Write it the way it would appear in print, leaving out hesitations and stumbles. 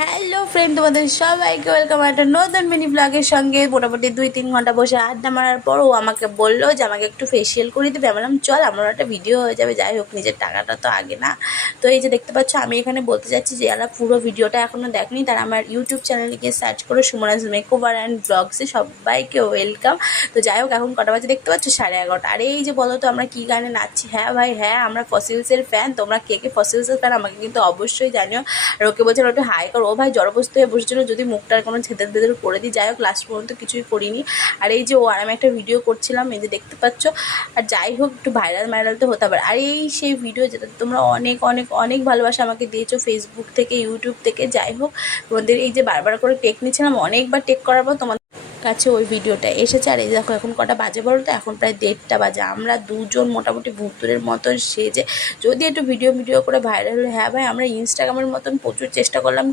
Hello friend, তোমাদের সবাইকে welcome একটা নতুন মিনি ব্লগের সঙ্গে। মোটামুটি 2-3 ঘন্টা বসে আড্ডা মারার পর ও আমাকে বললো যে আমাকে একটু ফেসিয়াল করে দেবে। আমি বললাম চল, আমার একটা ভিডিও হয়ে যাবে। যাই হোক, নিজের টাকাটা তো আগে না। তো এই যে দেখতে পাচ্ছ, আমি এখানে বলতে চাচ্ছি যে যারা পুরো ভিডিওটা এখনও দেখনি তারা আমার ইউটিউব চ্যানেলে গিয়ে সার্চ করো সুমনাজ মেকওভার অ্যান্ড ব্লগসে। সবাইকে ওয়েলকাম। তো যাই হোক, এখন কটা বাজে দেখতে পাচ্ছ, 11:30। আর এই যে বলো তো আমরা কী গানে নাচছি। হ্যাঁ ভাই হ্যাঁ, আমরা ফসিলসের ফ্যান। তোমরা কে কে ফসিলসের ফ্যান আমাকে কিন্তু অবশ্যই জানিও। আর ওকে বলছেন ওটা হাই করো। ও ভাই জড়বস্তু হয়ে বসেছিল, যদি মুখটার কোনো ছেদের বেদের করে দিই। যাই হোক, লাস্ট পর্যন্ত কিছুই করিনি। আর এই যে ও আর আমি একটা ভিডিও করছিলাম, এই যে দেখতে পাচ্ছ। আর যাই হোক, একটু ভাইরাল তো হতে পারে। আর এই সেই ভিডিও যেটা তোমরা অনেক অনেক অনেক ভালোবাসা আমাকে দিয়েছো ফেসবুক থেকে, ইউটিউব থেকে। যাই হোক, তোমাদের এই যে বারবার করে টেক নিচ্ছিলাম, অনেকবার টেক করার পর তোমাদের কাছে ওই ভিডিওটা এসেছে। আর এই দেখো এখন কটা বাজে বলো তো, এখন প্রায় 1:30 বাজে। আমরা দুজন মোটামুটি ভূতুরের মতন সেজে যদি একটু ভিডিও করে ভাইরাল হলো। হ্যাঁ ভাই, আমরা ইনস্টাগ্রামের মতন প্রচুর চেষ্টা করলাম।